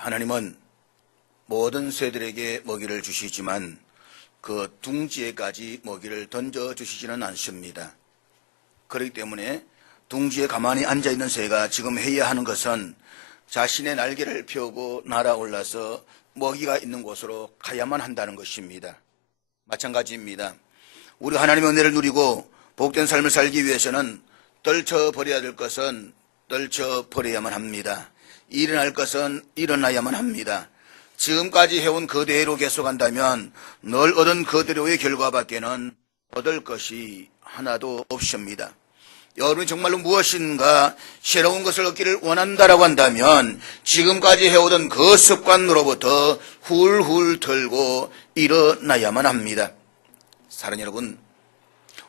하나님은 모든 새들에게 먹이를 주시지만 그 둥지에까지 먹이를 던져주시지는 않습니다. 그렇기 때문에 둥지에 가만히 앉아있는 새가 지금 해야 하는 것은 자신의 날개를 펴고 날아올라서 먹이가 있는 곳으로 가야만 한다는 것입니다. 마찬가지입니다. 우리 하나님의 은혜를 누리고 복된 삶을 살기 위해서는 떨쳐버려야 될 것은 떨쳐버려야만 합니다. 일어날 것은 일어나야만 합니다. 지금까지 해온 그대로 계속한다면 늘 얻은 그대로의 결과밖에는 얻을 것이 하나도 없습니다. 여러분이 정말로 무엇인가 새로운 것을 얻기를 원한다라고 한다면 지금까지 해오던 그 습관으로부터 훌훌 털고 일어나야만 합니다. 사랑하는 여러분,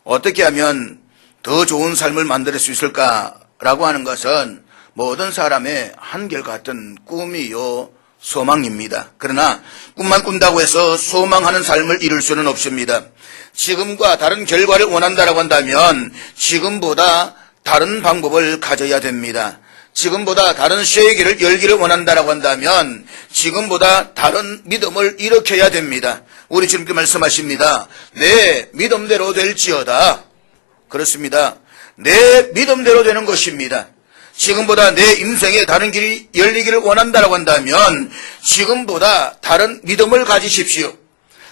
어떻게 하면 더 좋은 삶을 만들 수 있을까라고 하는 것은 모든 사람의 한결같은 꿈이요 소망입니다. 그러나 꿈만 꾼다고 해서 소망하는 삶을 이룰 수는 없습니다. 지금과 다른 결과를 원한다라고 한다면 지금보다 다른 방법을 가져야 됩니다. 지금보다 다른 쇠기를 열기를 원한다라고 한다면 지금보다 다른 믿음을 일으켜야 됩니다. 우리 주님께 말씀하십니다. 내 믿음대로 될지어다. 그렇습니다. 내 믿음대로 되는 것입니다. 지금보다 내 인생에 다른 길이 열리기를 원한다라고 한다면 지금보다 다른 믿음을 가지십시오.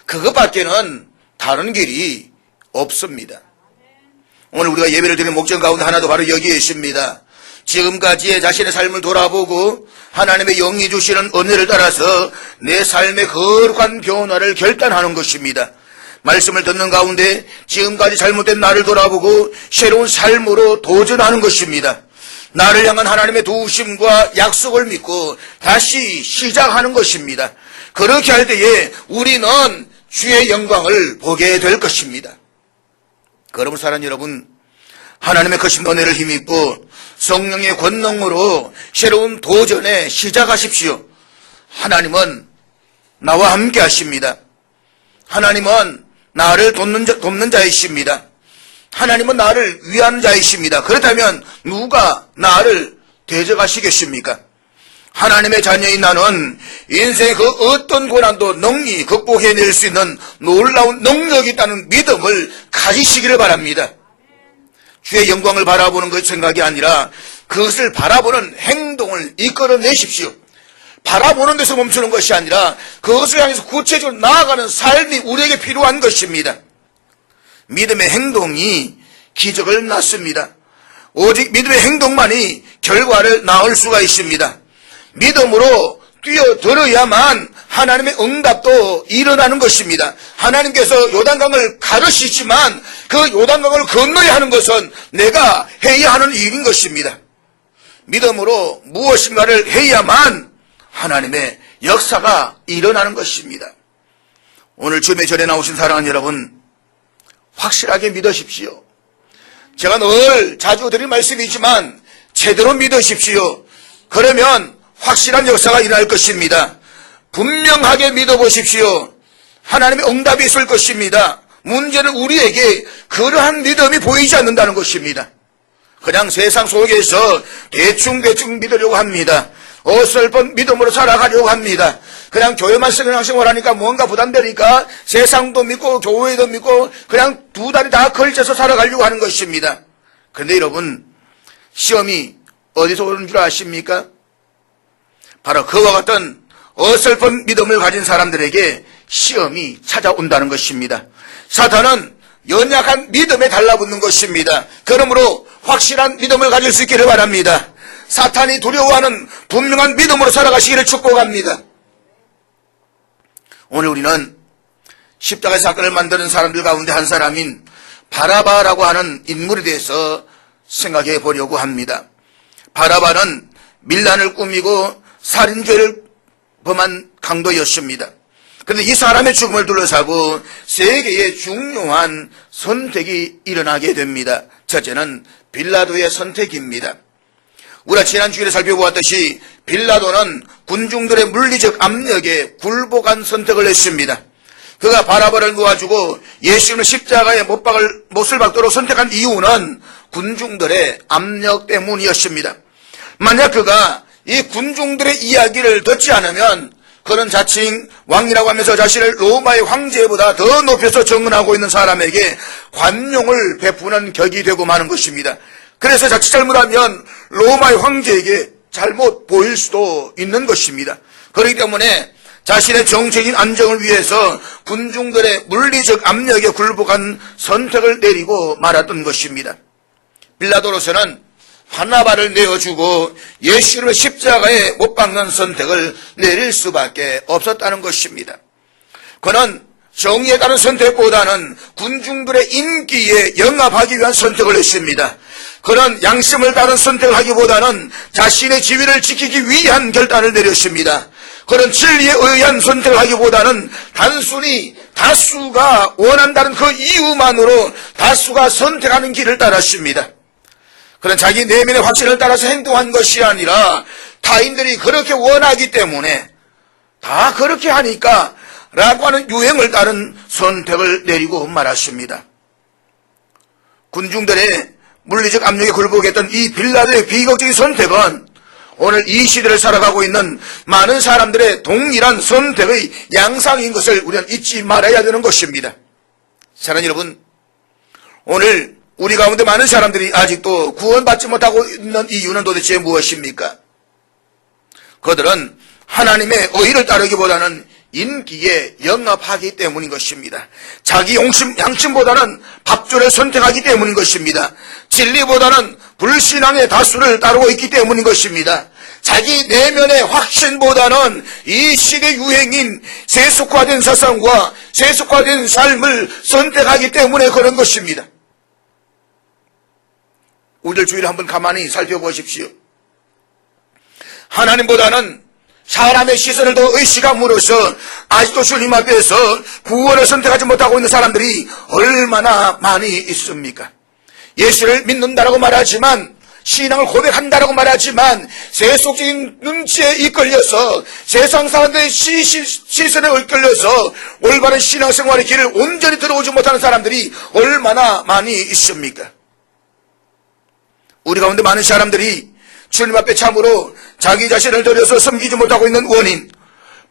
그것밖에는 다른 길이 없습니다. 오늘 우리가 예배를 드리는 목적 가운데 하나도 바로 여기에 있습니다. 지금까지의 자신의 삶을 돌아보고 하나님의 영이 주시는 은혜를 따라서 내 삶의 거룩한 변화를 결단하는 것입니다. 말씀을 듣는 가운데 지금까지 잘못된 나를 돌아보고 새로운 삶으로 도전하는 것입니다. 나를 향한 하나님의 도우심과 약속을 믿고 다시 시작하는 것입니다. 그렇게 할 때에 우리는 주의 영광을 보게 될 것입니다. 그러므로 사랑하는 여러분, 하나님의 크신 은혜를 힘입고 성령의 권능으로 새로운 도전에 시작하십시오. 하나님은 나와 함께 하십니다. 하나님은 나를 돕는 자이십니다. 하나님은 나를 위하는 자이십니다. 그렇다면 누가 나를 대적하시겠습니까? 하나님의 자녀인 나는 인생의 그 어떤 고난도 능히 극복해낼 수 있는 놀라운 능력이 있다는 믿음을 가지시기를 바랍니다. 주의 영광을 바라보는 것 생각이 아니라 그것을 바라보는 행동을 이끌어내십시오. 바라보는 데서 멈추는 것이 아니라 그것을 향해서 구체적으로 나아가는 삶이 우리에게 필요한 것입니다. 믿음의 행동이 기적을 낳습니다. 오직 믿음의 행동만이 결과를 낳을 수가 있습니다. 믿음으로 뛰어들어야만 하나님의 응답도 일어나는 것입니다. 하나님께서 요단강을 가르치지만 그 요단강을 건너야 하는 것은 내가 해야 하는 일인 것입니다. 믿음으로 무엇인가를 해야만 하나님의 역사가 일어나는 것입니다. 오늘 주님의 전에 나오신 사랑하는 여러분, 확실하게 믿으십시오. 제가 늘 자주 드린 말씀이지만 제대로 믿으십시오. 그러면 확실한 역사가 일어날 것입니다. 분명하게 믿어보십시오. 하나님의 응답이 있을 것입니다. 문제는 우리에게 그러한 믿음이 보이지 않는다는 것입니다. 그냥 세상 속에서 대충 믿으려고 합니다. 어설픈 믿음으로 살아가려고 합니다. 그냥 교회만 신앙생활하니까 뭔가 부담되니까 세상도 믿고 교회도 믿고 그냥 두 다리 다 걸쳐서 살아가려고 하는 것입니다. 그런데 여러분, 시험이 어디서 오는 줄 아십니까? 바로 그와 같은 어설픈 믿음을 가진 사람들에게 시험이 찾아온다는 것입니다. 사탄은 연약한 믿음에 달라붙는 것입니다. 그러므로 확실한 믿음을 가질 수 있기를 바랍니다. 사탄이 두려워하는 분명한 믿음으로 살아가시기를 축복합니다. 오늘 우리는 십자가의 사건을 만드는 사람들 가운데 한 사람인 바라바라고 하는 인물에 대해서 생각해 보려고 합니다. 바라바는 밀란을 꾸미고 살인죄를 범한 강도였습니다. 그런데 이 사람의 죽음을 둘러싸고 세 개의 중요한 선택이 일어나게 됩니다. 첫째는 빌라도의 선택입니다. 우리가 지난 주일에 살펴보았듯이 빌라도는 군중들의 물리적 압력에 굴복한 선택을 했습니다. 그가 바라바를 놓아주고 예수님을 십자가에 못을 박도록 선택한 이유는 군중들의 압력 때문이었습니다. 만약 그가 이 군중들의 이야기를 듣지 않으면 그는 자칭 왕이라고 하면서 자신을 로마의 황제보다 더 높여서 정언하고 있는 사람에게 관용을 베푸는 격이 되고 마는 것입니다. 그래서 자칫 잘못하면 로마의 황제에게 잘못 보일 수도 있는 것입니다. 그렇기 때문에 자신의 정치적인 안정을 위해서 군중들의 물리적 압력에 굴복한 선택을 내리고 말았던 것입니다. 빌라도로서는 바나바를 내어주고 예수를 십자가에 못 박는 선택을 내릴 수밖에 없었다는 것입니다. 그는 정의에 따른 선택보다는 군중들의 인기에 영합하기 위한 선택을 했습니다. 그는 양심을 따른 선택을 하기보다는 자신의 지위를 지키기 위한 결단을 내렸습니다. 그는 진리에 의한 선택을 하기보다는 단순히 다수가 원한다는 그 이유만으로 다수가 선택하는 길을 따랐습니다. 그는 자기 내면의 확신을 따라서 행동한 것이 아니라 타인들이 그렇게 원하기 때문에 다 그렇게 하니까 라고 하는 유행을 따른 선택을 내리고 말았습니다. 군중들의 물리적 압력에 굴복했던 이 빌라도의 비극적인 선택은 오늘 이 시대를 살아가고 있는 많은 사람들의 동일한 선택의 양상인 것을 우리는 잊지 말아야 되는 것입니다. 사랑하는 여러분, 오늘 우리 가운데 많은 사람들이 아직도 구원받지 못하고 있는 이유는 도대체 무엇입니까? 그들은 하나님의 의를 따르기보다는 인기에 영합하기 때문인 것입니다. 자기 양심보다는 밥줄을 선택하기 때문인 것입니다. 진리보다는 불신앙의 다수를 따르고 있기 때문인 것입니다. 자기 내면의 확신보다는 이 시대 유행인 세속화된 사상과 세속화된 삶을 선택하기 때문에 그런 것입니다. 우리들 주위를 한번 가만히 살펴보십시오. 하나님보다는 사람의 시선을 더 의식함으로써 아직도 주님 앞에서 구원을 선택하지 못하고 있는 사람들이 얼마나 많이 있습니까? 예수를 믿는다라고 말하지만, 신앙을 고백한다라고 말하지만 세속적인 눈치에 이끌려서 세상 사람들의 시선에 이끌려서 올바른 신앙생활의 길을 온전히 들어오지 못하는 사람들이 얼마나 많이 있습니까? 우리 가운데 많은 사람들이 주님 앞에 참으로 자기 자신을 들여서 섬기지 못하고 있는 원인,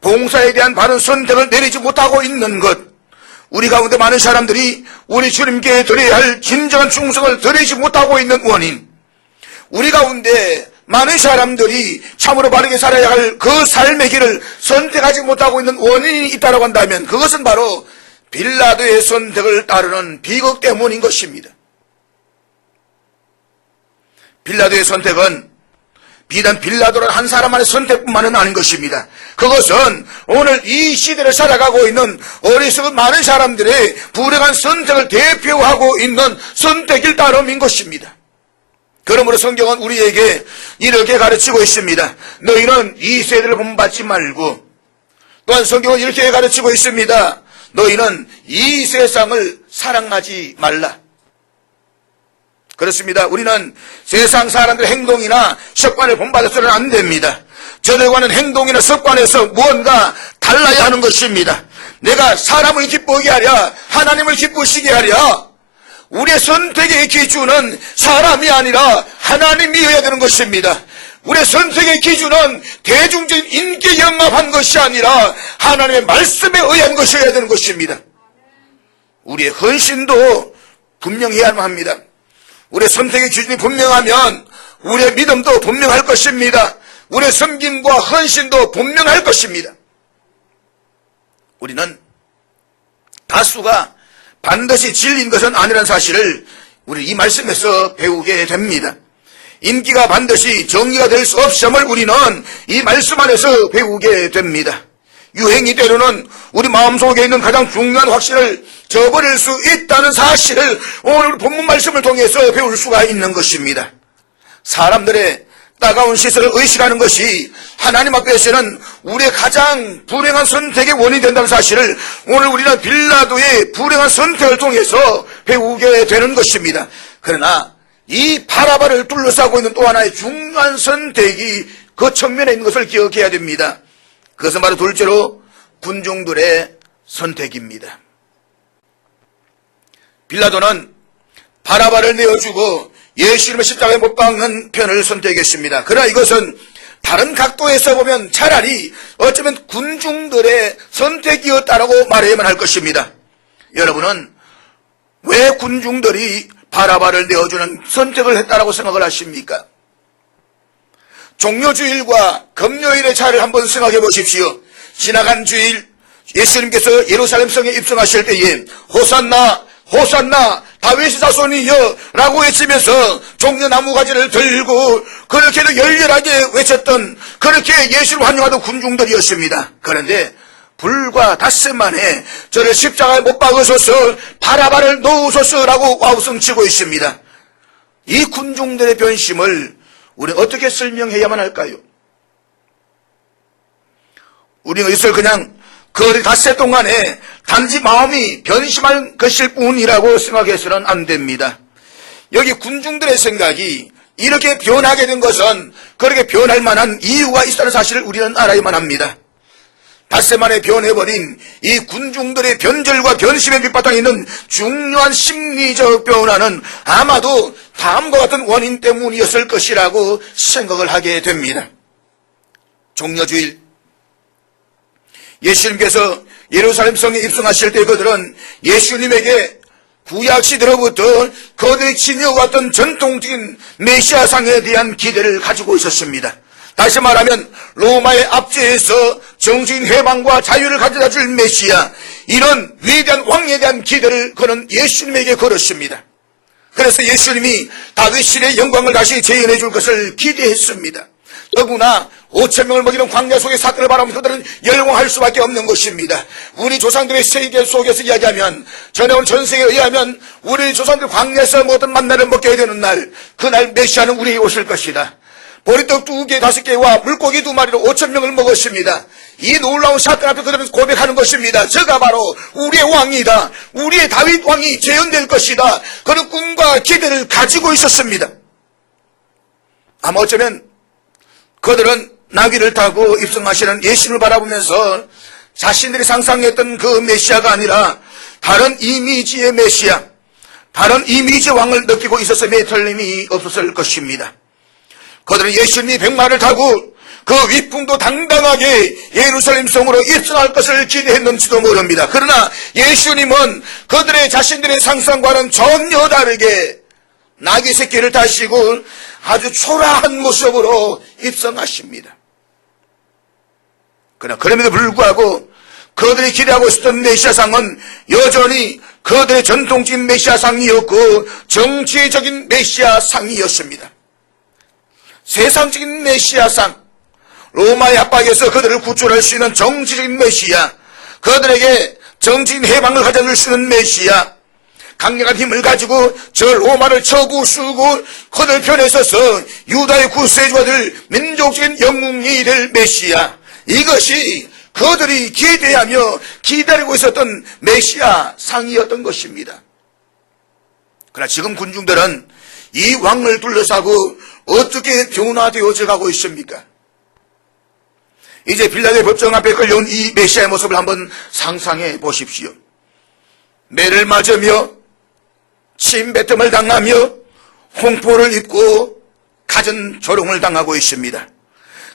봉사에 대한 바른 선택을 내리지 못하고 있는 것, 우리 가운데 많은 사람들이 우리 주님께 드려야 할 진정한 충성을 드리지 못하고 있는 원인, 우리 가운데 많은 사람들이 참으로 바르게 살아야 할 그 삶의 길을 선택하지 못하고 있는 원인이 있다고 한다면 그것은 바로 빌라도의 선택을 따르는 비극 때문인 것입니다. 빌라도의 선택은 비단 빌라도라는 한 사람만의 선택뿐만은 아닌 것입니다. 그것은 오늘 이 시대를 살아가고 있는 어리석은 많은 사람들의 불행한 선택을 대표하고 있는 선택일 따름인 것입니다. 그러므로 성경은 우리에게 이렇게 가르치고 있습니다. 너희는 이 세대를 본받지 말고, 또한 성경은 이렇게 가르치고 있습니다. 너희는 이 세상을 사랑하지 말라. 그렇습니다. 우리는 세상 사람들의 행동이나 습관을 본받아서는 안 됩니다. 저들과는 행동이나 습관에서 무언가 달라야 하는 것입니다. 내가 사람을 기쁘게 하랴, 하나님을 기쁘시게 하랴, 우리의 선택의 기준은 사람이 아니라 하나님이어야 되는 것입니다. 우리의 선택의 기준은 대중적인 인기에 영합한 것이 아니라 하나님의 말씀에 의한 것이어야 되는 것입니다. 우리의 헌신도 분명해야만 합니다. 우리의 선택의 기준이 분명하면 우리의 믿음도 분명할 것입니다. 우리의 섬김과 헌신도 분명할 것입니다. 우리는 다수가 반드시 진리인 것은 아니라는 사실을 우리 이 말씀에서 배우게 됩니다. 인기가 반드시 정의가 될 수 없음을 우리는 이 말씀 안에서 배우게 됩니다. 유행이 때로는 우리 마음속에 있는 가장 중요한 확신을 저버릴 수 있다는 사실을 오늘 본문 말씀을 통해서 배울 수가 있는 것입니다. 사람들의 따가운 시선을 의식하는 것이 하나님 앞에서는 우리의 가장 불행한 선택의 원인이 된다는 사실을 오늘 우리는 빌라도의 불행한 선택을 통해서 배우게 되는 것입니다. 그러나 이 바라바를 둘러싸고 있는 또 하나의 중요한 선택이 그 측면에 있는 것을 기억해야 됩니다. 그것은 바로 둘째로 군중들의 선택입니다. 빌라도는 바라바를 내어주고 예수 이름의 십자가에 못 박는 편을 선택했습니다. 그러나 이것은 다른 각도에서 보면 차라리 어쩌면 군중들의 선택이었다라고 말해야만 할 것입니다. 여러분은 왜 군중들이 바라바를 내어주는 선택을 했다라고 생각을 하십니까? 종료주일과 금요일의 차이를 한번 생각해 보십시오. 지나간 주일 예수님께서 예루살렘 성에 입성하실 때에 호산나 호산나 다윗의 자손이여 라고 외치면서 종려나무 가지를 들고 그렇게도 열렬하게 외쳤던, 그렇게 예수를 환영하던 군중들이었습니다. 그런데 불과 닷새 만에 저를 십자가에 못 박으소서, 바라바를 놓으소서라고 와우성치고 있습니다. 이 군중들의 변심을 우리는 어떻게 설명해야만 할까요? 우리는 이것을 그냥 그 닷새 동안에 단지 마음이 변심한 것일 뿐이라고 생각해서는 안 됩니다. 여기 군중들의 생각이 이렇게 변하게 된 것은 그렇게 변할 만한 이유가 있다는 사실을 우리는 알아야만 합니다. 닷새 만에 변해버린 이 군중들의 변절과 변심의 밑바탕에 있는 중요한 심리적 변화는 아마도 다음과 같은 원인 때문이었을 것이라고 생각을 하게 됩니다. 종려주일 예수님께서 예루살렘 성에 입성하실 때 그들은 예수님에게 구약시대로부터 그들이 지녀왔던 전통적인 메시아상에 대한 기대를 가지고 있었습니다. 다시 말하면 로마의 압제에서 정신 해방과 자유를 가져다 줄 메시아, 이런 위대한 왕에 대한 기대를 그는 예수님에게 걸었습니다. 그래서 예수님이 다윗의 영광을 다시 재현해 줄 것을 기대했습니다. 더구나 5,000명을 먹이는 광야 속의 사건을 바라보면서 그들은 열광할 수밖에 없는 것입니다. 우리 조상들의 세계 속에서 이야기하면, 전해온 전생에 의하면 우리 조상들 광야에서 먹었던 만나를 먹게 되는 날, 그날 메시아는 우리에게 오실 것이다. 보리떡 2개, 5개와 물고기 2마리로 5,000명을 먹었습니다. 이 놀라운 사건 앞에 그들은 고백하는 것입니다. 저가 바로 우리의 왕이다. 우리의 다윗 왕이 재현될 것이다. 그런 꿈과 기대를 가지고 있었습니다. 아마 어쩌면 그들은 나귀를 타고 입성하시는 예수님을 바라보면서 자신들이 상상했던 그 메시아가 아니라 다른 이미지의 메시아, 다른 이미지의 왕을 느끼고 있었음에 틀림이 없었을 것입니다. 그들은 예수님이 백마를 타고 그 위풍도 당당하게 예루살렘 성으로 입성할 것을 기대했는지도 모릅니다. 그러나 예수님은 그들의 자신들의 상상과는 전혀 다르게 나귀 새끼를 타시고 아주 초라한 모습으로 입성하십니다. 그러나 그럼에도 불구하고 그들이 기대하고 있었던 메시아상은 여전히 그들의 전통적인 메시아상이었고 정치적인 메시아상이었습니다. 세상적인 메시아상, 로마의 압박에서 그들을 구출할 수 있는 정치적인 메시아, 그들에게 정치적인 해방을 가져줄 수 있는 메시아, 강력한 힘을 가지고 저 로마를 쳐부수고 그들 편에 서서 유다의 구세주가 될 민족적인 영웅이 될 메시아, 이것이 그들이 기대하며 기다리고 있었던 메시아 상이었던 것입니다. 그러나 지금 군중들은 이 왕을 둘러싸고 어떻게 변화되어져 가고 있습니까? 이제 빌라도의 법정 앞에 끌려온 이 메시아의 모습을 한번 상상해 보십시오. 매를 맞으며 침뱉음을 당하며 홍포를 입고 갖은 조롱을 당하고 있습니다.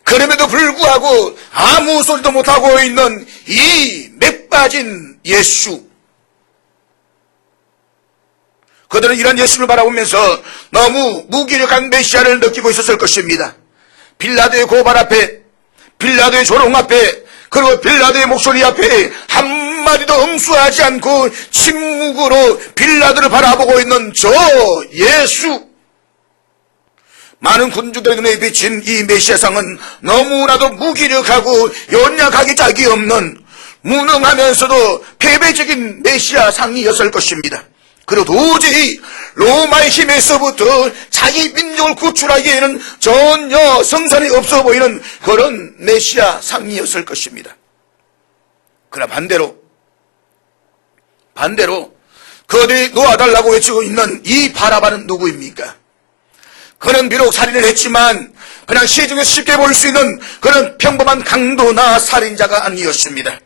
그럼에도 불구하고 아무 소리도 못하고 있는 이 맥 빠진 예수, 그들은 이런 예수를 바라보면서 너무 무기력한 메시아를 느끼고 있었을 것입니다. 빌라도의 고발 앞에, 빌라도의 조롱 앞에, 그리고 빌라도의 목소리 앞에 한마디도 응수하지 않고 침묵으로 빌라도를 바라보고 있는 저 예수, 많은 군주들의 눈에 비친 이 메시아상은 너무나도 무기력하고 연약하기 짝이 없는 무능하면서도 패배적인 메시아상이었을 것입니다. 그리고 도저히 로마의 힘에서부터 자기 민족을 구출하기에는 전혀 성산이 없어 보이는 그런 메시아 상이었을 것입니다. 그러나 반대로 그들이 놓아달라고 외치고 있는 이 바라바는 누구입니까? 그는 비록 살인을 했지만 그냥 시중에서 쉽게 볼 수 있는 그런 평범한 강도나 살인자가 아니었습니다.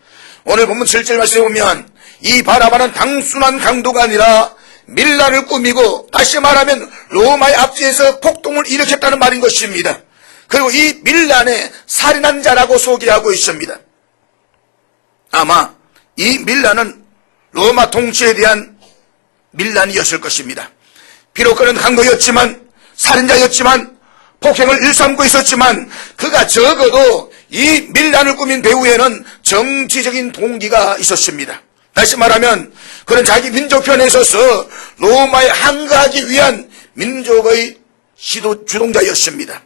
오늘 본문 7절 말씀에 보면 이 바라바는 단순한 강도가 아니라 밀란을 꾸미고, 다시 말하면 로마의 압제에서 폭동을 일으켰다는 말인 것입니다. 그리고 이 밀란에 살인한 자라고 소개하고 있습니다. 아마 이 밀란은 로마 통치에 대한 밀란이었을 것입니다. 비록 그는 강도였지만, 살인자였지만, 폭행을 일삼고 있었지만, 그가 적어도 이 밀란을 꾸민 배후에는 정치적인 동기가 있었습니다. 다시 말하면 그는 자기 민족 편에 서서 로마에 항거하기 위한 민족의 주동자였습니다.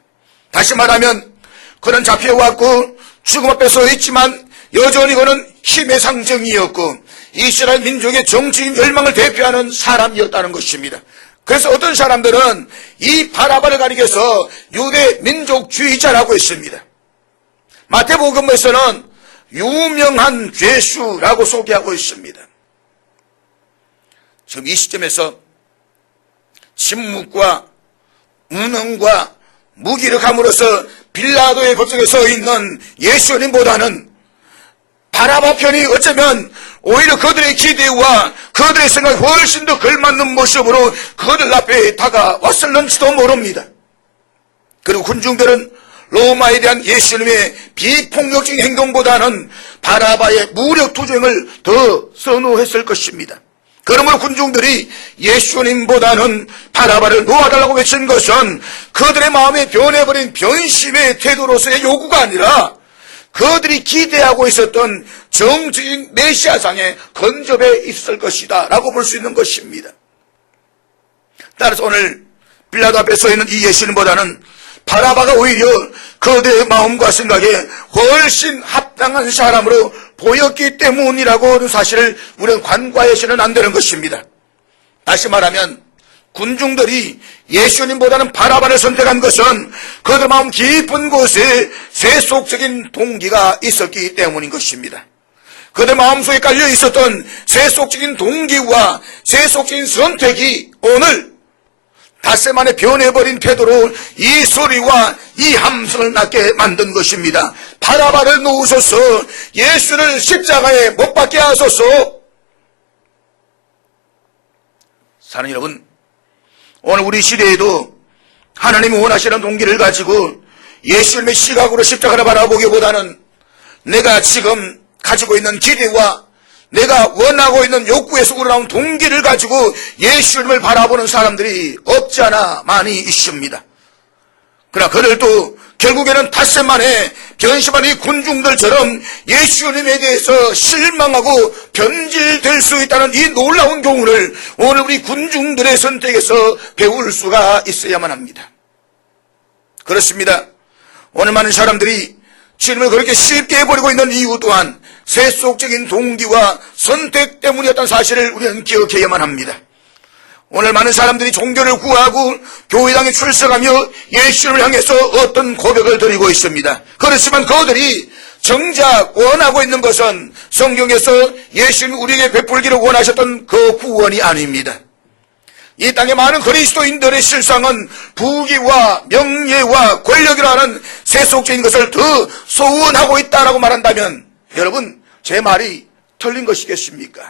다시 말하면 그는 잡혀왔고 죽음 앞에 서 있지만 여전히 그는 힘의 상징이었고 이스라엘 민족의 정치인 멸망을 대표하는 사람이었다는 것입니다. 그래서 어떤 사람들은 이 바라바를 가리켜서 유대 민족주의자라고 했습니다. 마태복음에서는 유명한 죄수라고 소개하고 있습니다. 지금 이 시점에서 침묵과 무능과 무기력함으로써 빌라도의 법정에 서 있는 예수님보다는 바라바 편이 어쩌면 오히려 그들의 기대와 그들의 생각에 훨씬 더 걸맞는 모습으로 그들 앞에 다가왔을는지도 모릅니다. 그리고 군중들은 로마에 대한 예수님의 비폭력적인 행동보다는 바라바의 무력 투쟁을 더 선호했을 것입니다. 그러므로 군중들이 예수님보다는 바라바를 놓아달라고 외친 것은 그들의 마음에 변해버린 변심의 태도로서의 요구가 아니라 그들이 기대하고 있었던 정치인 메시아상의 근접해 있을 것이다 라고 볼 수 있는 것입니다. 따라서 오늘 빌라도 앞에 서 있는 이 예수님보다는 바라바가 오히려 그들의 마음과 생각에 훨씬 합당한 사람으로 보였기 때문이라고 하는 사실을 우리는 간과해서는 안 되는 것입니다. 다시 말하면 군중들이 예수님보다는 바라바를 선택한 것은 그들 마음 깊은 곳에 세속적인 동기가 있었기 때문인 것입니다. 그들 마음속에 깔려 있었던 세속적인 동기와 세속적인 선택이 오늘 닷새 만에 변해버린 태도로 이 소리와 이 함성을 낳게 만든 것입니다. 바라바를 놓으소서, 예수를 십자가에 못 박게 하소서. 사랑하는 여러분, 오늘 우리 시대에도 하나님이 원하시는 동기를 가지고 예수님의 시각으로 십자가를 바라보기보다는 내가 지금 가지고 있는 기대와 내가 원하고 있는 욕구에서 우러나온 동기를 가지고 예수님을 바라보는 사람들이 없지 않아 많이 있습니다. 그러나 그들도 결국에는 닷새 만에 변심한 이 군중들처럼 예수님에 대해서 실망하고 변질될 수 있다는 이 놀라운 교훈을 오늘 우리 군중들의 선택에서 배울 수가 있어야만 합니다. 그렇습니다. 오늘 많은 사람들이 주님을 그렇게 쉽게 해버리고 있는 이유 또한 세속적인 동기와 선택 때문이었다는 사실을 우리는 기억해야만 합니다. 오늘 많은 사람들이 종교를 구하고 교회당에 출석하며 예수님을 향해서 어떤 고백을 드리고 있습니다. 그렇지만 그들이 정작 원하고 있는 것은 성경에서 예수님이 우리에게 베풀기를 원하셨던 그 구원이 아닙니다. 이 땅의 많은 그리스도인들의 실상은 부귀와 명예와 권력이라는 세속적인 것을 더 소원하고 있다라고 말한다면 여러분, 제 말이 틀린 것이겠습니까?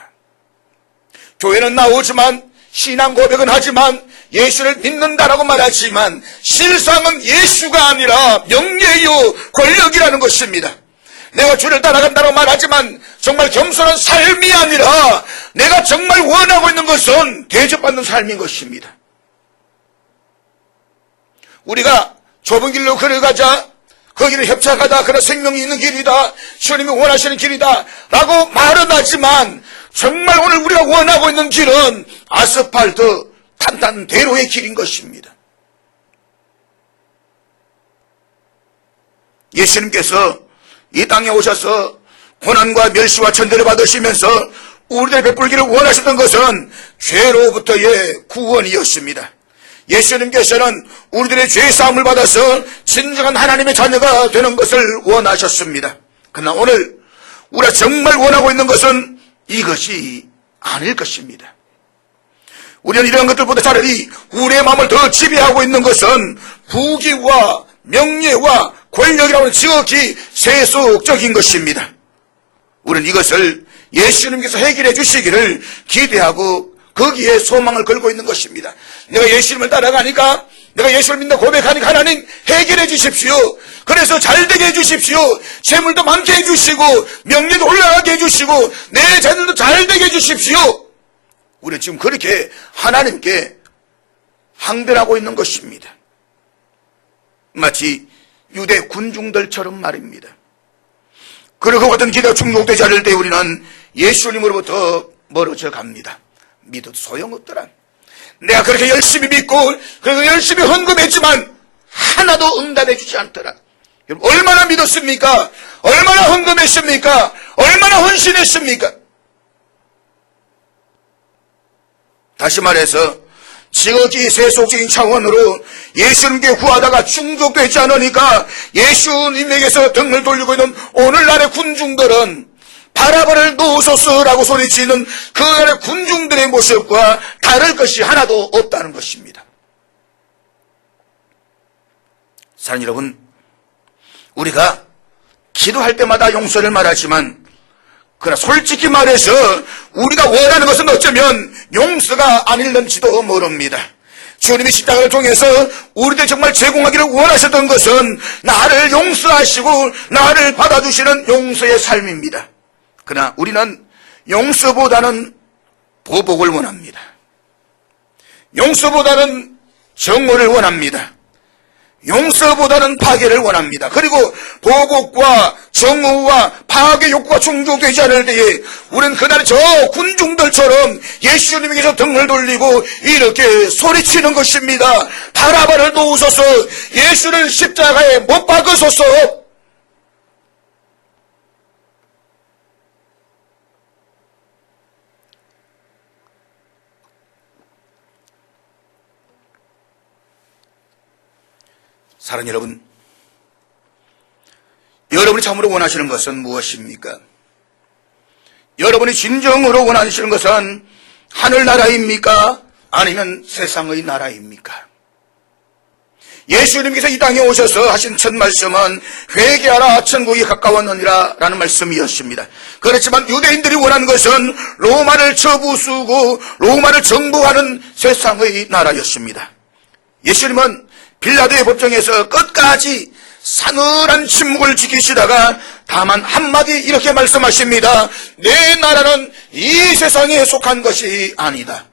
교회는 나오지만 신앙 고백은 하지만 예수를 믿는다라고 말하지만 실상은 예수가 아니라 명예요 권력이라는 것입니다. 내가 주를 따라간다고 말하지만 정말 겸손한 삶이 아니라 내가 정말 원하고 있는 것은 대접받는 삶인 것입니다. 우리가 좁은 길로 걸어가자, 그 길을 협착하다, 그런 생명이 있는 길이다, 주님이 원하시는 길이다 라고 말은 하지만 정말 오늘 우리가 원하고 있는 길은 아스팔트 탄탄대로의 길인 것입니다. 예수님께서 이 땅에 오셔서 고난과 멸시와 천대를 받으시면서 우리들 베풀기를 원하셨던 것은 죄로부터의 구원이었습니다. 예수님께서는 우리들의 죄사함을 받아서 진정한 하나님의 자녀가 되는 것을 원하셨습니다. 그러나 오늘 우리가 정말 원하고 있는 것은 이것이 아닐 것입니다. 우리는 이런 것들보다 차라리 우리의 마음을 더 지배하고 있는 것은 부귀와 명예와 권력이라고 하는 지극히 세속적인 것입니다. 우리는 이것을 예수님께서 해결해 주시기를 기대하고 거기에 소망을 걸고 있는 것입니다. 내가 예수님을 따라가니까, 내가 예수를 믿는다 고백하니까 하나님 해결해 주십시오. 그래서 잘되게 해주십시오. 재물도 많게 해주시고 명예도 올라가게 해주시고 내 자녀도 잘되게 해주십시오. 우리 지금 그렇게 하나님께 항변하고 있는 것입니다. 마치 유대 군중들처럼 말입니다. 그리고 같은 기대가 중독되지 않을 때 우리는 예수님으로부터 멀어져 갑니다. 믿어도 소용없더라. 내가 그렇게 열심히 믿고 그렇게 열심히 헌금했지만 하나도 응답해 주지 않더라. 여러분, 얼마나 믿었습니까? 얼마나 헌금했습니까? 얼마나 헌신했습니까? 다시 말해서 지극히 세속적인 차원으로 예수님께 구하다가 충족되지 않으니까 예수님에게서 등을 돌리고 있는 오늘날의 군중들은 바라바를 놓으소서라고 소리치는 그날의 군중들의 모습과 다를 것이 하나도 없다는 것입니다. 사랑하는 여러분, 우리가 기도할 때마다 용서를 말하지만 그러나 솔직히 말해서 우리가 원하는 것은 어쩌면 용서가 아닐는지도 모릅니다. 주님이 십자가를 통해서 우리들 정말 제공하기를 원하셨던 것은 나를 용서하시고 나를 받아주시는 용서의 삶입니다. 그러나 우리는 용서보다는 보복을 원합니다. 용서보다는 정오를 원합니다. 용서보다는 파괴를 원합니다. 그리고 보복과 정오와 파괴 욕구가 충족되지 않을 때에 우리는 그날 저 군중들처럼 예수님에게서 등을 돌리고 이렇게 소리치는 것입니다. 바라바를 놓으소서, 예수를 십자가에 못 박으소서. 사랑하는 여러분, 여러분이 참으로 원하시는 것은 무엇입니까? 여러분이 진정으로 원하시는 것은 하늘나라입니까? 아니면 세상의 나라입니까? 예수님께서 이 땅에 오셔서 하신 첫 말씀은 회개하라 천국이 가까웠느니라 라는 말씀이었습니다. 그렇지만 유대인들이 원하는 것은 로마를 처부수고 로마를 정복하는 세상의 나라였습니다. 예수님은 빌라도의 법정에서 끝까지 사늘한 침묵을 지키시다가 다만 한마디 이렇게 말씀하십니다. 내 나라는 이 세상에 속한 것이 아니다.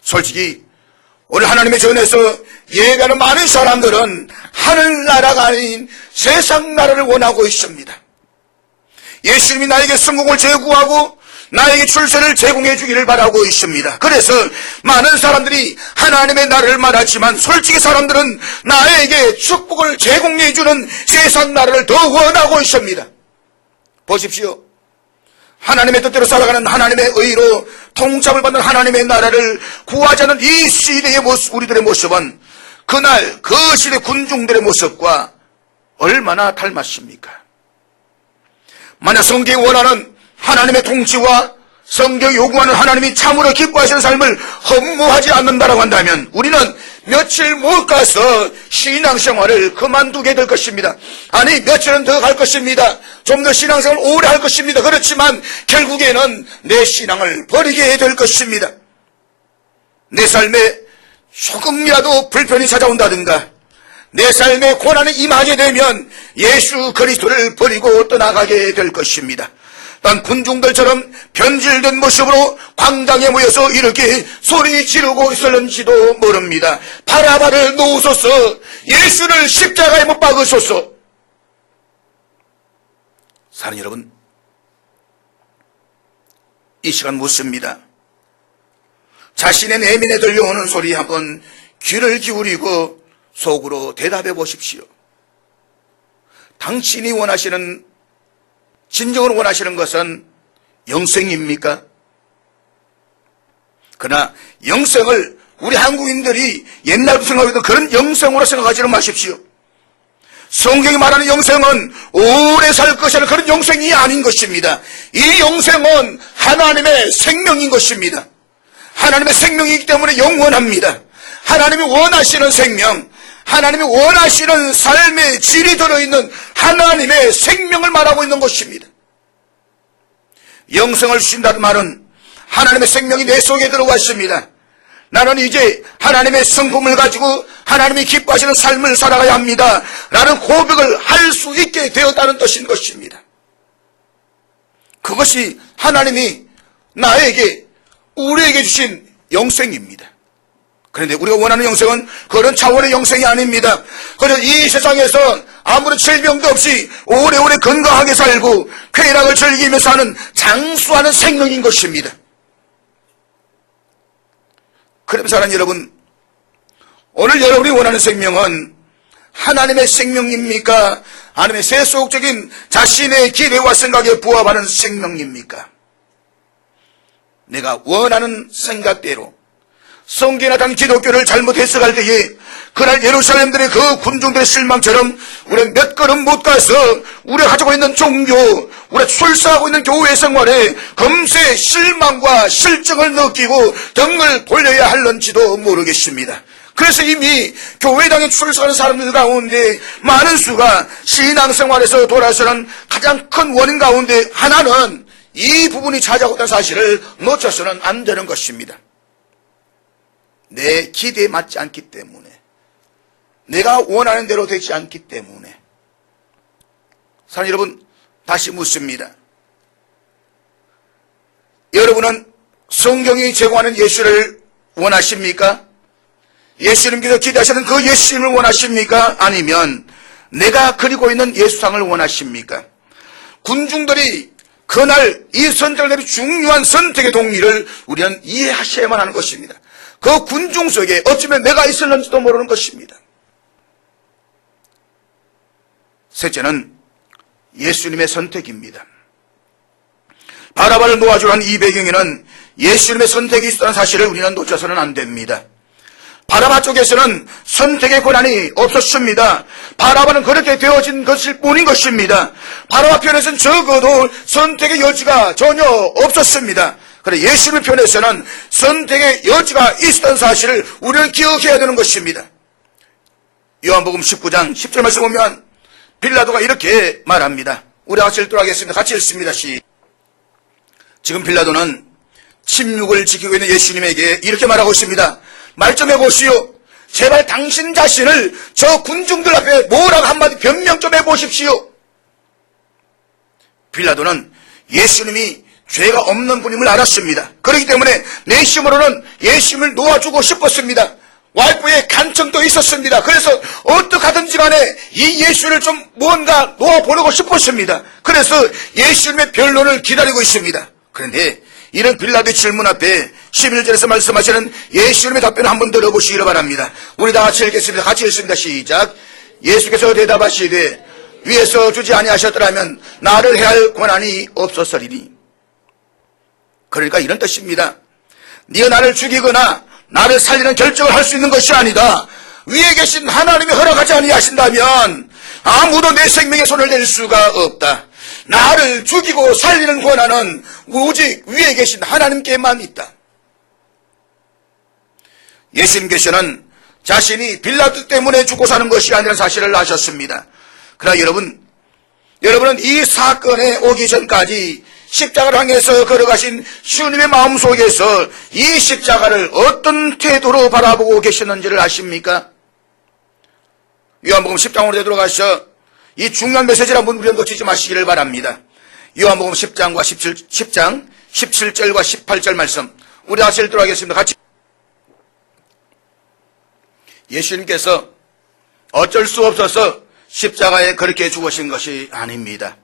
솔직히 오늘 하나님의 전에서 예배하는 많은 사람들은 하늘나라가 아닌 세상 나라를 원하고 있습니다. 예수님이 나에게 성공을 제공하고 나에게 출세를 제공해 주기를 바라고 있습니다. 그래서 많은 사람들이 하나님의 나라를 말하지만 솔직히 사람들은 나에게 축복을 제공해 주는 세상 나라를 더 원하고 있습니다. 보십시오. 하나님의 뜻대로 살아가는 하나님의 의로 통참을 받는 하나님의 나라를 구하자는 이 시대의 모습, 우리들의 모습은 그날 그 시대 군중들의 모습과 얼마나 닮았습니까? 만약 성경이 원하는 하나님의 통치와 성경이 요구하는 하나님이 참으로 기뻐하시는 삶을 허무하지 않는다라고 한다면 우리는 며칠 못 가서 신앙생활을 그만두게 될 것입니다. 아니 며칠은 더 갈 것입니다. 좀 더 신앙생활을 오래 할 것입니다. 그렇지만 결국에는 내 신앙을 버리게 될 것입니다. 내 삶에 조금이라도 불편이 찾아온다든가 내 삶에 고난이 임하게 되면 예수 그리스도를 버리고 떠나가게 될 것입니다. 난 군중들처럼 변질된 모습으로 광장에 모여서 이렇게 소리 지르고 있었는지도 모릅니다. 바라바를 놓으소서, 예수를 십자가에 못 박으소서. 사랑하는 여러분, 이 시간 묻습니다. 자신의 내면에 들려오는 소리에 한번 귀를 기울이고 속으로 대답해 보십시오. 당신이 원하시는 진정으로 원하시는 것은 영생입니까? 그러나 영생을 우리 한국인들이 옛날부터 생각하던 그런 영생으로 생각하지는 마십시오. 성경이 말하는 영생은 오래 살 것이라는 그런 영생이 아닌 것입니다. 이 영생은 하나님의 생명인 것입니다. 하나님의 생명이기 때문에 영원합니다. 하나님이 원하시는 생명, 하나님이 원하시는 삶의 질이 들어있는 하나님의 생명을 말하고 있는 것입니다. 영생을 주신다는 말은 하나님의 생명이 내 속에 들어왔습니다. 나는 이제 하나님의 성품을 가지고 하나님이 기뻐하시는 삶을 살아가야 합니다. 라는 고백을 할 수 있게 되었다는 뜻인 것입니다. 그것이 하나님이 나에게, 우리에게 주신 영생입니다. 그런데 우리가 원하는 영생은 그런 차원의 영생이 아닙니다. 그래서 이 세상에서 아무런 질병도 없이 오래오래 건강하게 살고 쾌락을 즐기며 사는 장수하는 생명인 것입니다. 그럼 사랑하는 여러분, 오늘 여러분이 원하는 생명은 하나님의 생명입니까? 아니면 세속적인 자신의 기대와 생각에 부합하는 생명입니까? 내가 원하는 생각대로 성경에 나타난 기독교를 잘못 해석할 때에 그날 예루살렘들의 그 군중들의 실망처럼 우리는 몇 걸음 못 가서 우리가 가지고 있는 종교, 우리가 출사하고 있는 교회 생활에 금세 실망과 실증을 느끼고 등을 돌려야 할런지도 모르겠습니다. 그래서 이미 교회당에 출석하는 사람들 가운데 많은 수가 신앙생활에서 돌아서는 가장 큰 원인 가운데 하나는 이 부분이 차지하고 있다는 사실을 놓쳐서는 안 되는 것입니다. 내 기대에 맞지 않기 때문에, 내가 원하는 대로 되지 않기 때문에. 사랑하는 여러분, 다시 묻습니다. 여러분은 성경이 제공하는 예수를 원하십니까? 예수님께서 기대하시는 그 예수님을 원하십니까? 아니면 내가 그리고 있는 예수상을 원하십니까? 군중들이 그날 이 선택을 내린 중요한 선택의 동기를 우리는 이해하셔야만 하는 것입니다. 그 군중 속에 어쩌면 내가 있을는지도 모르는 것입니다. 셋째는 예수님의 선택입니다. 바라바를 놓아주려 한 이 배경에는 예수님의 선택이 있다는 사실을 우리는 놓쳐서는 안 됩니다. 바라바 쪽에서는 선택의 권한이 없었습니다. 바라바는 그렇게 되어진 것일 뿐인 것입니다. 바라바 편에서는 적어도 선택의 여지가 전혀 없었습니다. 그런데 예수님 편에서는 선택의 여지가 있었던 사실을 우리는 기억해야 되는 것입니다. 요한복음 19장 10절 말씀 보면 빌라도가 이렇게 말합니다. 우리 같이 읽도록 하겠습니다. 같이 읽습니다. 지금 빌라도는 침묵을 지키고 있는 예수님에게 이렇게 말하고 있습니다. 말 좀 해보시오. 제발 당신 자신을 저 군중들 앞에 뭐라고 한마디 변명 좀 해보십시오. 빌라도는 예수님이 죄가 없는 분임을 알았습니다. 그렇기 때문에 내심으로는 예수님을 놓아주고 싶었습니다. 와이프의 간청도 있었습니다. 그래서 어떡하든지 간에 이 예수를 좀 뭔가 놓아보려고 싶었습니다. 그래서 예수님의 변론을 기다리고 있습니다. 그런데 이런 빌라도의 질문 앞에 11절에서 말씀하시는 예수님의 답변을 한번 들어보시기를 바랍니다. 우리 다 같이 읽겠습니다. 같이 읽습니다. 시작. 예수께서 대답하시되 위에서 주지 아니하셨더라면 나를 해할 권한이 없었으리니. 그러니까 이런 뜻입니다. 네가 나를 죽이거나 나를 살리는 결정을 할 수 있는 것이 아니다. 위에 계신 하나님이 허락하지 아니하신다면 아무도 내 생명에 손을 댈 수가 없다. 나를 죽이고 살리는 권한은 오직 위에 계신 하나님께만 있다. 예수님께서는 자신이 빌라도 때문에 죽고 사는 것이 아니라는 사실을 아셨습니다. 그러나 여러분은 이 사건에 오기 전까지 십자가를 향해서 걸어가신 주님의 마음속에서 이 십자가를 어떤 태도로 바라보고 계셨는지를 아십니까? 요한복음 10장으로 되돌아가셔 이 중요한 메시지를 한번 우리는 놓치지 마시기를 바랍니다. 요한복음 10장 17절과 18절 말씀 우리 다시 읽도록 하겠습니다. 같이. 예수님께서 어쩔 수 없어서 십자가에 그렇게 죽으신 것이 아닙니다.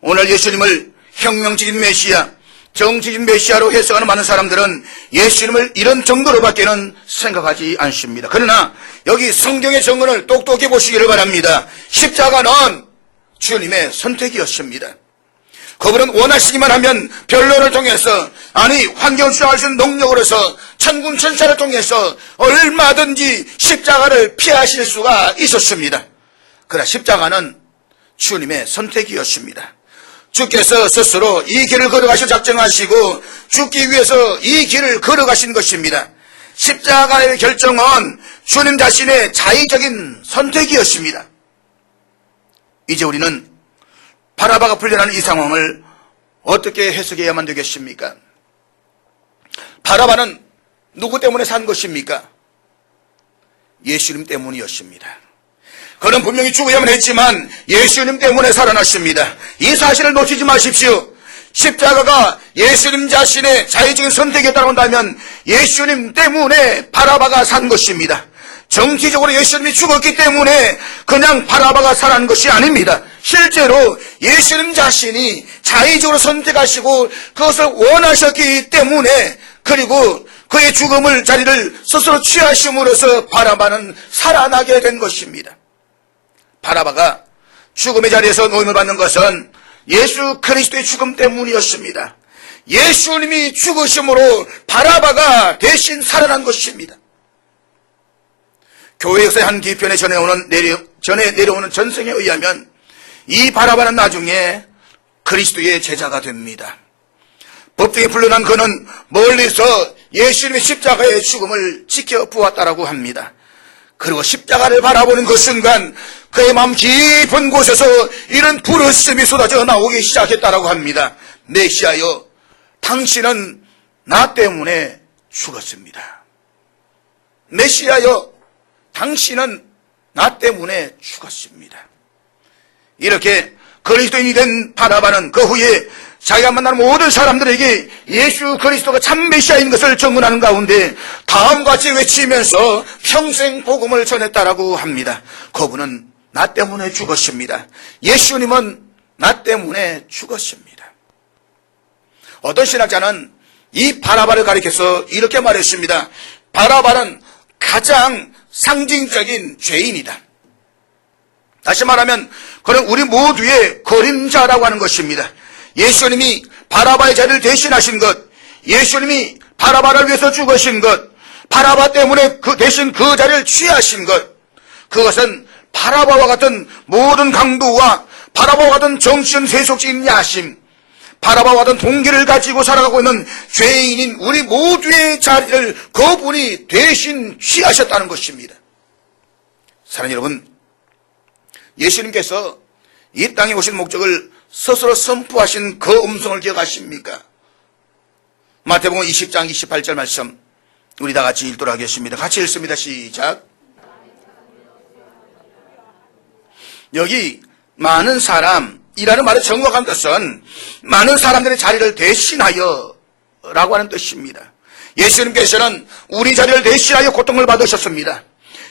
오늘 예수님을 혁명적인 메시아, 정치적인 메시아로 해석하는 많은 사람들은 예수님을 이런 정도로밖에는 생각하지 않습니다. 그러나 여기 성경의 정언을 똑똑히 보시기를 바랍니다. 십자가는 주님의 선택이었습니다. 그분은 원하시기만 하면 변론을 통해서, 아니 환경을 수행할 수 있는 능력으로서 천군 천사를 통해서 얼마든지 십자가를 피하실 수가 있었습니다. 그러나 십자가는 주님의 선택이었습니다. 주께서 스스로 이 길을 걸어가시고 작정하시고 죽기 위해서 이 길을 걸어가신 것입니다. 십자가의 결정은 주님 자신의 자의적인 선택이었습니다. 이제 우리는 바라바가 풀려나는 이 상황을 어떻게 해석해야만 되겠습니까? 바라바는 누구 때문에 산 것입니까? 예수님 때문이었습니다. 그는 분명히 죽어야만 했지만 예수님 때문에 살아났습니다. 이 사실을 놓치지 마십시오. 십자가가 예수님 자신의 자의적인 선택이었다고 한다면 예수님 때문에 바라바가 산 것입니다. 정치적으로 예수님이 죽었기 때문에 그냥 바라바가 살아난 것이 아닙니다. 실제로 예수님 자신이 자의적으로 선택하시고 그것을 원하셨기 때문에, 그리고 그의 죽음을 자리를 스스로 취하심으로써 바라바는 살아나게 된 것입니다. 바라바가 죽음의 자리에서 노임을 받는 것은 예수 그리스도의 죽음 때문이었습니다. 예수님이 죽으심으로 바라바가 대신 살아난 것입니다. 교회 역사의 한 뒤편에 전해 내려오는 전승에 의하면 이 바라바는 나중에 그리스도의 제자가 됩니다. 법정에 불려난 그는 멀리서 예수님의 십자가의 죽음을 지켜보았다라고 합니다. 그리고 십자가를 바라보는 그 순간 그의 마음 깊은 곳에서 이런 부르심이 쏟아져 나오기 시작했다라고 합니다. 메시아여, 당신은 나 때문에 죽었습니다. 메시아여, 당신은 나 때문에 죽었습니다. 이렇게 그리스도인이 된 바라바는 그 후에 자기가 만나는 모든 사람들에게 예수 그리스도가 참 메시아인 것을 증언하는 가운데 다음과 같이 외치면서 평생 복음을 전했다라고 합니다. 그분은 나 때문에 죽었습니다. 예수님은 나 때문에 죽었습니다. 어떤 신학자는 이 바라바를 가리켜서 이렇게 말했습니다. 바라바는 가장 상징적인 죄인이다. 다시 말하면 그는 우리 모두의 그림자라고 하는 것입니다. 예수님이 바라바의 자리를 대신하신 것, 예수님이 바라바를 위해서 죽으신 것, 바라바 때문에 대신 그 자리를 취하신 것, 그것은 바라바와 같은 모든 강도와 바라바와 같은 정치인 세속적인 야심, 바라바와 같은 동기를 가지고 살아가고 있는 죄인인 우리 모두의 자리를 그분이 대신 취하셨다는 것입니다. 사랑하는 여러분, 예수님께서 이 땅에 오신 목적을 스스로 선포하신 그 음성을 기억하십니까? 마태복음 20장 28절 말씀 우리 다 같이 읽도록 하겠습니다. 같이 읽습니다. 시작. 여기 많은 사람이라는 말의 정확한 뜻은 많은 사람들의 자리를 대신하여 라고 하는 뜻입니다. 예수님께서는 우리 자리를 대신하여 고통을 받으셨습니다.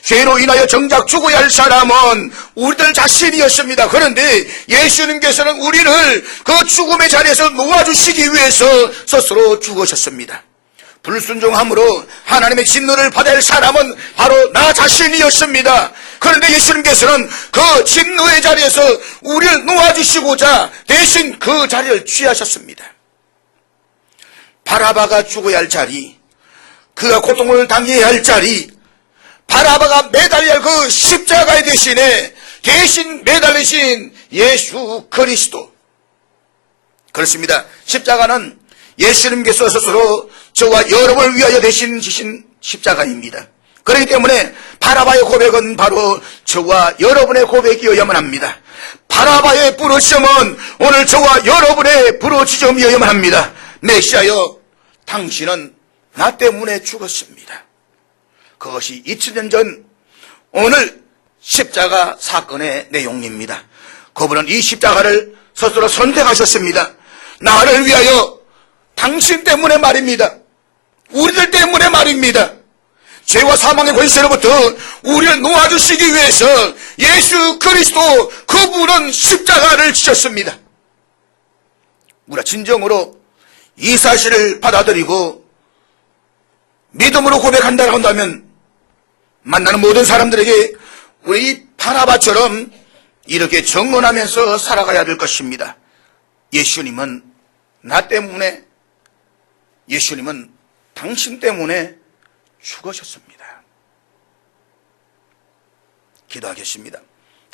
죄로 인하여 정작 죽어야 할 사람은 우리들 자신이었습니다. 그런데 예수님께서는 우리를 그 죽음의 자리에서 놓아주시기 위해서 스스로 죽으셨습니다. 불순종함으로 하나님의 진노를 받아야 할 사람은 바로 나 자신이었습니다. 그런데 예수님께서는 그 진노의 자리에서 우리를 놓아주시고자 대신 그 자리를 취하셨습니다. 바라바가 죽어야 할 자리, 그가 고통을 당해야 할 자리, 바라바가 매달려야 할 그 십자가의 대신 매달리신 예수 그리스도. 그렇습니다. 십자가는 예수님께서 스스로 저와 여러분을 위하여 대신 지신 십자가입니다. 그렇기 때문에 바라바의 고백은 바로 저와 여러분의 고백이어야만 합니다. 바라바의 부르짖음은 오늘 저와 여러분의 부르짖음이어야만 합니다. 메시아여, 당신은 나 때문에 죽었습니다. 그것이 2000년 전 오늘 십자가 사건의 내용입니다. 그분은 이 십자가를 스스로 선택하셨습니다. 나를 위하여, 당신 때문에 말입니다. 우리들 때문에 말입니다. 죄와 사망의 권세로부터 우리를 놓아주시기 위해서 예수 그리스도 그분은 십자가를 지셨습니다. 우리가 진정으로 이 사실을 받아들이고 믿음으로 고백한다고 한다면 만나는 모든 사람들에게 우리 바라바처럼 이렇게 정언하면서 살아가야 될 것입니다. 예수님은 나 때문에, 예수님은 당신 때문에 죽으셨습니다. 기도하겠습니다.